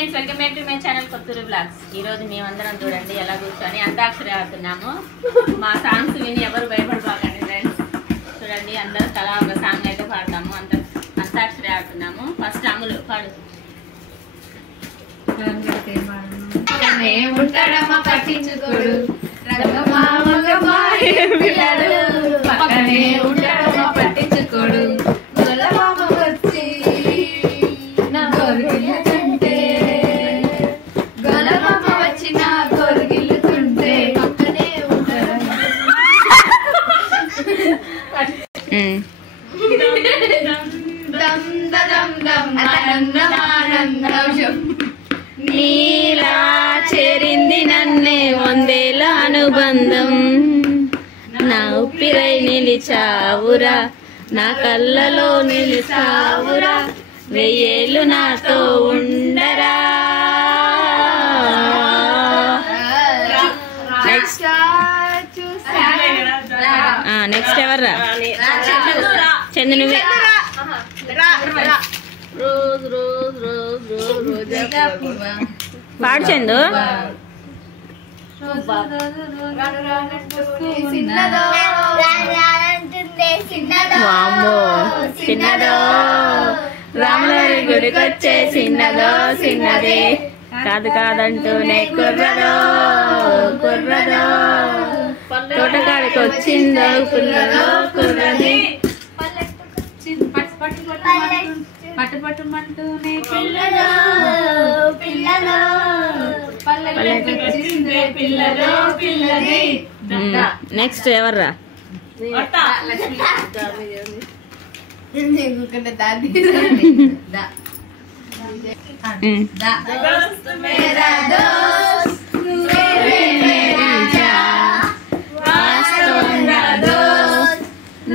Friends, welcome back to my channel Kotturu vlogs. ఈ రోజు మేమందరం చూడండి ఎలా కూర్చొని అంతాక్షరి ఆడుతున్నాము. మా సాంగ్స్ విని ఎవరు భయపడిపోకండి ఫ్రెండ్స్. చూడండి అందరూ తలా ఒక సాంగ్ అయితే పాడతాము. అంతాక్షరి ఆడుతున్నాము. ఫస్ట్ అమ్ములు పాడు. ఉంటాడమ్మా పట్టించుకోడు పక్కనే ఉంటాడమ్మా పట్టించుకోడు వచ్చి నా గొరిగిల్లుతుంటే గొల్లమామ వచ్చి నా గొరిగిల్లుతుంటే పక్కనే ఉంటాడమ్మా. నీలా చేరింది నన్నే వందేల అనుబంధం, నా ఉప్పిరై నిలిచావురా, నా కళ్ళలో నిలిచావురా, వెయ్యేళ్ళు నాతో ఉండరా. నెక్స్ట్ ఎవర్రా? చందు నువ్వే. రోజ్ రోజ్ రోజ్ రోజ్ రోజా పాడు చందు. వామ్మో చిన్నదో రాములవారి గుడికొచ్చే చిన్నదో చిన్నది కాదు కాదంటూనే కుర్రదో కుర్రదో తోటకాడికి వచ్చిందో కుర్రదో కుర్రది పట్టు పట్టు మంటూనే పిల్లదో పిల్లదో పల్లెకొచ్చిందే పిల్లదో పిల్లది. నెక్స్ట్ ఎవర్రా?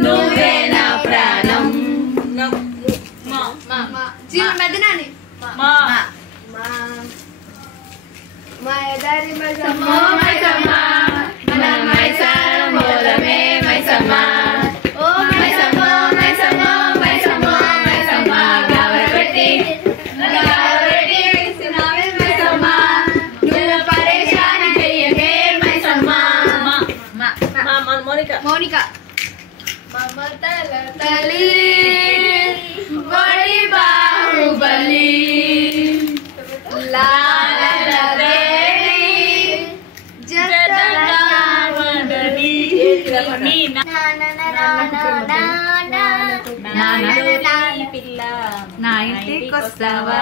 నువ్వే నా ప్రాణం మౌనిక తల్లి బడి బాహుబలి నా ఇంటికొస్తావా,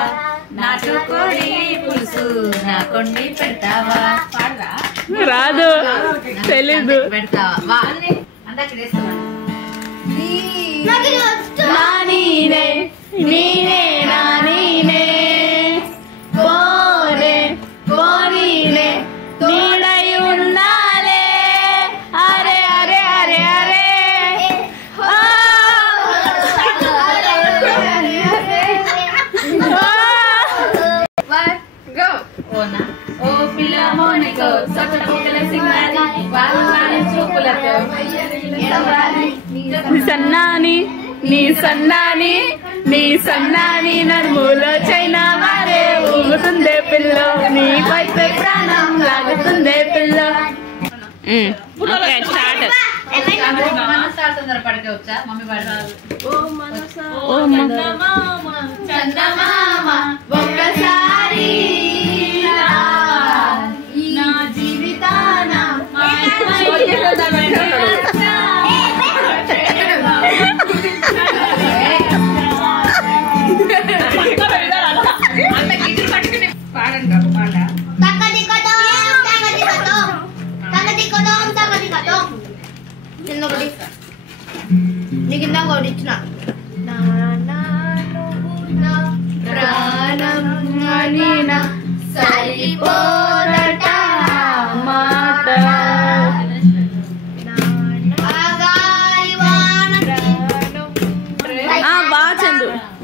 నాటుకోడి పులుసు నా కొండి పెడతావా. రాదు తెలీదు. పెడతావా నీనే నీనే నా నీనే పోనే పోనీనే నీడై ఉండాలే. అరే అరే అరే అరే ఓ పిల్ల మోనికో సొట్టపుక్కల సింగారి వాళ్ళ చూపులతో సన్నాని నీ సన్నాని నీ సన్నాని నడుములో చైనా వారే ఊగుతుందే పిల్ల, నీ పైతే ప్రాణం లాగుతుందే పిల్ల. పడుకోవచ్చా మమ్మీ పడతారు. చందమామ ఒక్కసారి నా జీవితాన నీకు ఇందాక ఒకటి ఇచ్చిన ప్రాణం అనినా సరిపోరట మాట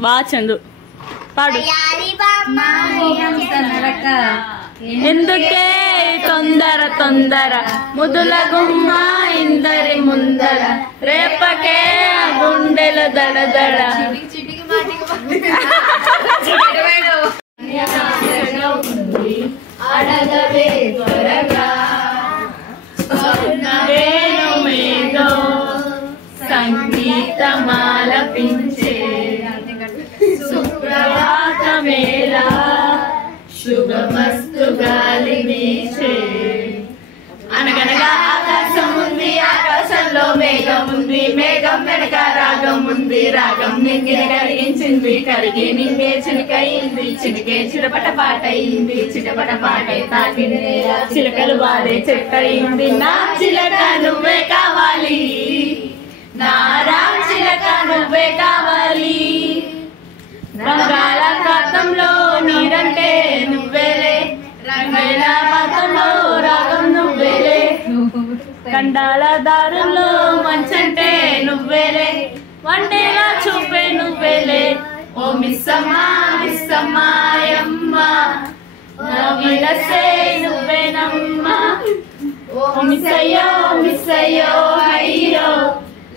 బా చందు పాడు. ఎందుకే తొందర తొందర ముదుల గుమ్మ ఇందరి ముందర రేపకే గుండెల దడ దడ శుభమస్తు గాలి వీచే. అనగనగా ఆకాశం ఉంది, ఆకాశంలో మేఘం ఉంది, మేఘం వెనక రాగం ఉంది, రాగం నింగిని కరిగించింది, కరిగి నింగే చినికయింది, చినికే చిటపట పాటయింది, చిటపట పాటై తాకింది, చిలకలు బారే చెట్టయింది. నా చిలక నువ్వే కావాలి, నా రామ్ చిలక నువ్వే కావాలి. బంగాళాఖాతంలో నీరంటే నువ్వేలే, రంగేళాఖాతంలో రాగం నువ్వేలే, కండాల దారుల్లో మంచంటే నువ్వేలే, వండేలా చూపే నువ్వేలే. ఓ మిస్సమ్మా మిస్సమ్మాయమ్మా విలసే నువ్వేనమ్మా. ఓ మిస్సయ్యో మిస్సయ్యో అయ్యో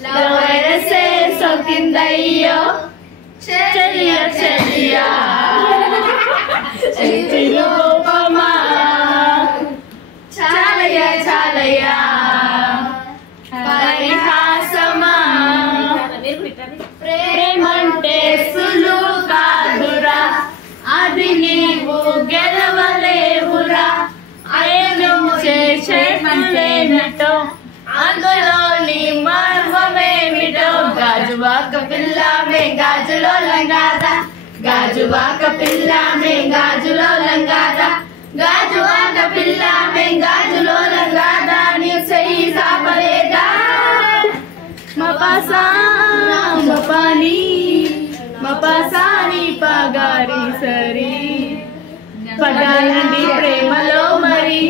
లవరసే సోకిందయ్యో. చెలియ చెలియ చిరుగోపమా చాలయ చాలయ పరిహాసమా. ప్రేమంటే సులు కాదురా, అది నీవు గెలవలేవురా. ఆయన చేసేమిటో అందులోని మర్మమేమిటో. గాజువాక పిల్ల మే గాజులో లంగాదా, గాజువాక పిల్ల మే గాజులో లంగాదా, గాజువాక పిల్ల మే గాజులో లంగాదా. నీ చెయ్యి సాపలేదా మపాసా మపాని మపాసాని పగారి సరి. పడ్డానండి ప్రేమలో మరి,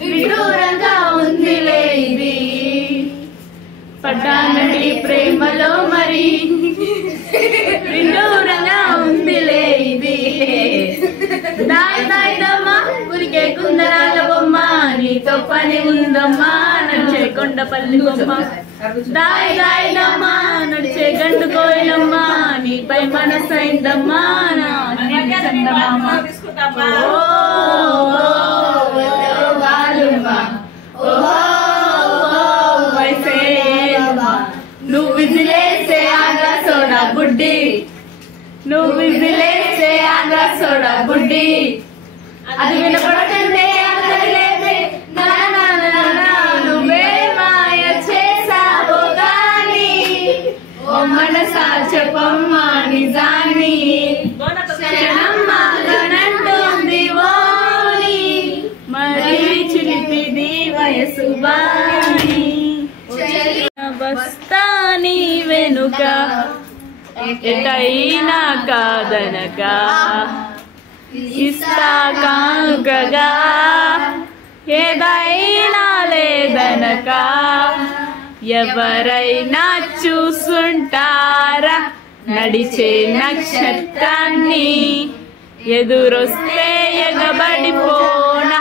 విడూరంగా ఉందిలే ఇది. పడ్డానండి ప్రేమలో మరి, విడూరంగా ఉందిలే ఇది. దాయి దాయిదమ్మా ఉరికే కుందరాల బొమ్మ, నీతో పని ఉందమ్మా నడిచే కొండపల్లి బొమ్మ. దాయి దాయిదమ్మా నడిచే గండు కోయిలమ్మా, నీపై మనసైందమ్మా నా చందమామ. నువ్వు విజిలేసే ఆగా సోడా బుడ్డి, నువ్వు విజిలేసే ఆగా సోడా బుడ్డి. అది వినపడుతుందే అక్కడలేదే నువ్వే మాయ చేసావో గాని. ఓ మనసా చెప్పమ్మా నిజాన్ని, క్షణమ్మాగనంటుంది ఓని, మరి చిలిపిది వయసు బాని. బస్తాని వెనుక ఎటైనా కాదనక, ఇస్తా కానుకగా ఏదైనా లేదనక. ఎవరైనా చూసుంటారా నడిచే నక్షత్రాన్ని, ఎదురొస్తే ఎగబడిపోనా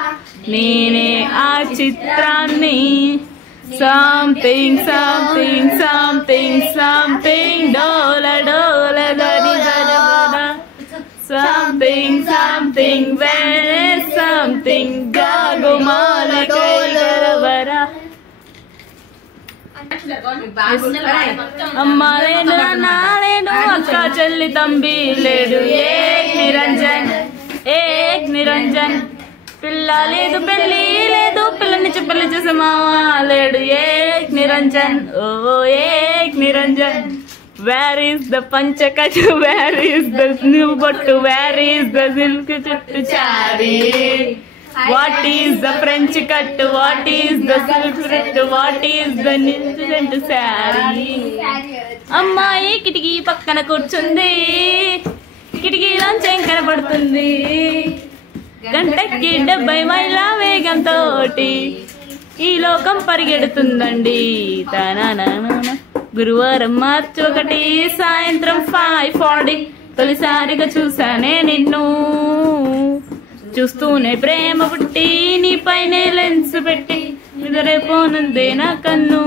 నేనే ఆ చిత్రాన్ని. సంథింగ్ సంథింగ్ సంథింగ్ సంథింగ్ డోల డోల దరి దర. సంథింగ్ సంథింగ్ వేర్ సంథింగ్ గాగుమాల కైగరవర. అమ్మ లేడు అన్న లేడు, అక్క చెల్లి తంబి లేడు, ఏక్ నిరంజన్ ఏక్ నిరంజన్. పిల్ల లేదు పెళ్లి లేదు, పిల్లని పెళ్లి చేసే మామ లేడు, ఏక్ నిరంజన్ ఓ Ek Niranjan. Where is the పంచకట్టు, వేర్ ఈస్ ద నువ్వు బొట్టు, వేర్ ఈస్ ద సిల్క్ చుట్టు చారీ. What is the French cut, what is the silk చుట్టు, వాట్ ఈస్ ద నిల్చుంటు శారీ. అమ్మాయి కిటికీ పక్కన కూర్చుంది, కిటికీలోంచి ఏం కనపడుతుంది. గంటకి 70 మైళ్ళ వేగంతో ఈ లోకం పరిగెడుతుందండి. గురువారం మార్చి 1 సాయంత్రం 5:40 తొలిసారిగా చూసానే నిన్ను. చూస్తూనే ప్రేమ పుట్టి నీపైనే లెన్స్ పెట్టి నిద్రపోనుందే నా కన్ను.